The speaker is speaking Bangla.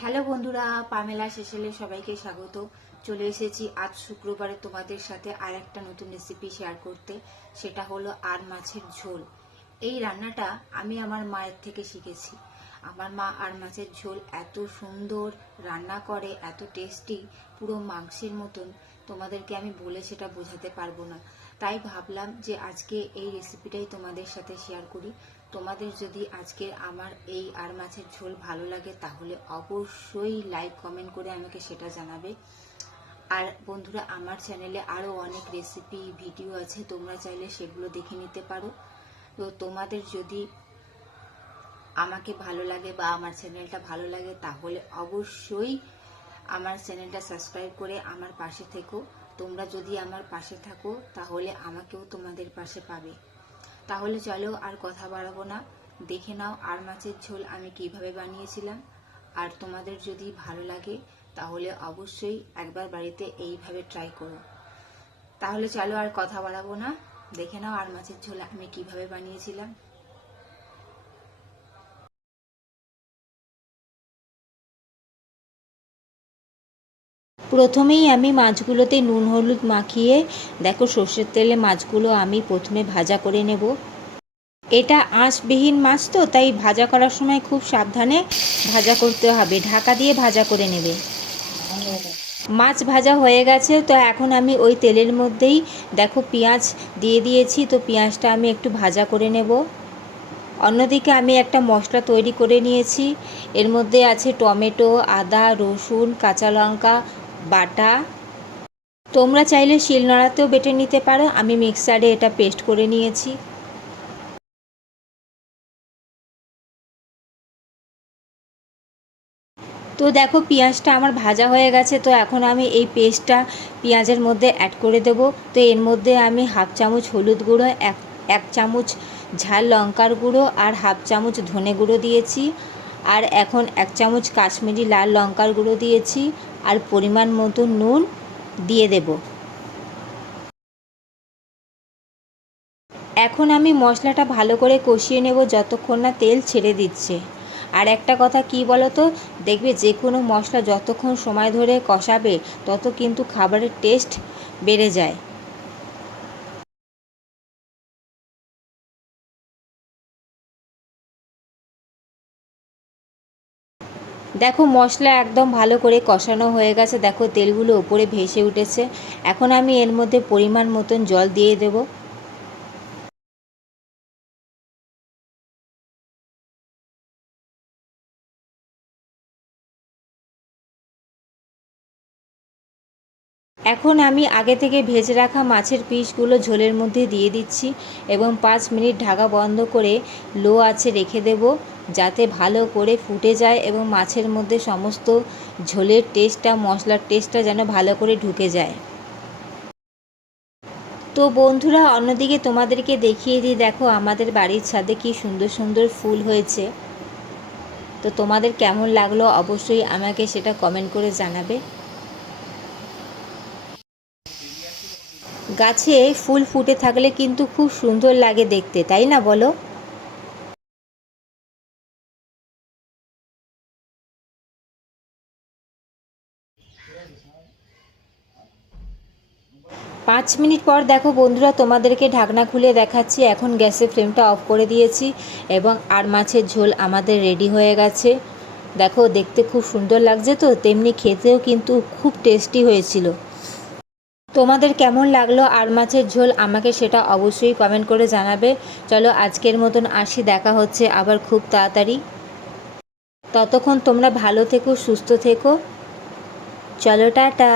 হ্যালো বন্ধুরা, পামেলা শেষেলে সবাইকে স্বাগত। চলে এসেছি আজ শুক্রবারে তোমাদের সাথে আর একটা নতুন রেসিপি শেয়ার করতে। সেটা হলো আর মাছের ঝোল। এই রান্নাটা আমি আমার মায়ের থেকে শিখেছি। আমার মা আর মাছের ঝোল এত সুন্দর রান্না করে, এত টেস্টি, পুরো মাংসের মতন। তোমাদেরকে আমি বলে সেটা বোঝাতে পারবো না। তাই ভাবলাম যে আজকে এই রেসিপিটাই তোমাদের সাথে শেয়ার করি। তোমাদের যদি আজকে আমার এই আর মাছের ঝোল ভালো লাগে তাহলে অবশ্যই লাইক কমেন্ট করে আমাকে সেটা জানাবে। আর বন্ধুরা, আমার চ্যানেলে আরও অনেক রেসিপি ভিডিও আছে, তোমরা চাইলে সেগুলো দেখে নিতে পারো। তো তোমাদের যদি আমাকে ভালো লাগে বা আমার চ্যানেলটা ভালো লাগে তাহলে অবশ্যই আমার চ্যানেলটা সাবস্ক্রাইব করে আমার পাশে থেকো। তোমরা যদি আমার পাশে থাকো তাহলে আমাকেও তোমাদের পাশে পাবে। তাহলে চলো আর কথা বাড়াবো না, দেখে নাও আর মাছের ঝোল আমি কিভাবে বানিয়েছিলাম। আর তোমাদের যদি ভালো লাগে তাহলে অবশ্যই একবার বাড়িতে এইভাবে ট্রাই করো। তাহলে চলো আর কথা বাড়াবো না, দেখে নাও আর মাছের ঝোল আমি কিভাবে বানিয়েছিলাম। প্রথমেই আমি মাছগুলোতে নুন হলুদ মাখিয়ে, দেখো সর্ষের তেলে মাছগুলো আমি প্রথমে ভাজা করে নেব। এটা আঁশবিহীন মাছ তো, তাই ভাজা করার সময় খুব সাবধানে ভাজা করতে হবে, ঢাকা দিয়ে ভাজা করে নেবে। মাছ ভাজা হয়ে গেছে, তো এখন আমি ওই তেলের মধ্যেই দেখো পেঁয়াজ দিয়ে দিয়েছি। তো পেঁয়াজটা আমি একটু ভাজা করে নেব। অন্যদিকে আমি একটা মশলা তৈরি করে নিয়েছি। এর মধ্যে আছে টমেটো, আদা, রসুন, কাঁচা লঙ্কা বাটা। তোমরা চাইলে শিলনোড়াতেও বেটে নিতে পারো, আমি মিক্সারে এটা পেস্ট করে নিয়েছি। তো দেখো পেঁয়াজটা আমার ভাজা হয়ে গেছে, তো এখন আমি এই পেস্টটা পেঁয়াজের মধ্যে অ্যাড করে দেব। তো এর মধ্যে আমি হাফ চামচ হলুদ গুঁড়ো, এক চামচ ঝাল লঙ্কার গুঁড়ো আর হাফ চামচ ধনে গুঁড়ো দিয়েছি। আর এখন এক চামচ কাশ্মীরি লাল লঙ্কার গুঁড়ো দিয়েছি আর পরিমাণ মতো নুন দিয়ে দেব। এখন আমি মশলাটা ভালো করে কষিয়ে নেব যতক্ষণ না তেল ছেড়ে দিচ্ছে। আর একটা কথা কি বলো তো, দেখবে যে কোনো মশলা যতক্ষণ সময় ধরে কষাবে তত কিন্তু খাবারের টেস্ট বেড়ে যায়। দেখো মশলা একদম ভালো করে কষানো হয়ে গেছে, দেখো তেলগুলো ওপরে ভেসে উঠেছে। এখন আমি এর মধ্যে পরিমাণ মতন জল দিয়ে দেব। এখন আমি আগে থেকে ভেজে রাখা মাছের পিসগুলো ঝোলের মধ্যে দিয়ে দিচ্ছি এবং 5 মিনিট ঢাকা বন্ধ করে লো আঁচে রেখে দেব, যাতে ভালো করে ফুটে যায় এবং মাছের মধ্যে সমস্ত ঝোলের টেস্টটা, মশলার টেস্টটা যেন ভালো করে ঢুকে যায়। তো বন্ধুরা, অন্যদিকে তোমাদেরকে দেখিয়ে দিই, দেখো আমাদের বাড়ির ছাদে কি সুন্দর সুন্দর ফুল হয়েছে। তো তোমাদের কেমন লাগলো অবশ্যই আমাকে সেটা কমেন্ট করে জানাবে। গাছে ফুল ফুটে থাকলে কিন্তু খুব সুন্দর লাগে দেখতে, তাই না বলো? 5 মিনিট পর দেখো বন্ধুরা, তোমাদেরকে ঢাকনা খুলে দেখাচ্ছি। এখন গ্যাসের ফ্লেমটা অফ করে দিয়েছি এবং আর মাছের ঝোল আমাদের রেডি হয়ে গেছে। দেখো দেখতে খুব সুন্দর লাগছে, তো তেমনি খেতেও কিন্তু খুব টেস্টি হয়েছিল। তোমাদের কেমন লাগলো আর মাছের ঝোল আমাকে সেটা অবশ্যই কমেন্ট করে জানাবে। চলো আজকের মতন আসি, দেখা হচ্ছে আবার খুব তাড়াতাড়ি। ততক্ষণ তোমরা ভালো থেকো, সুস্থ থেকো। চলো টাটা।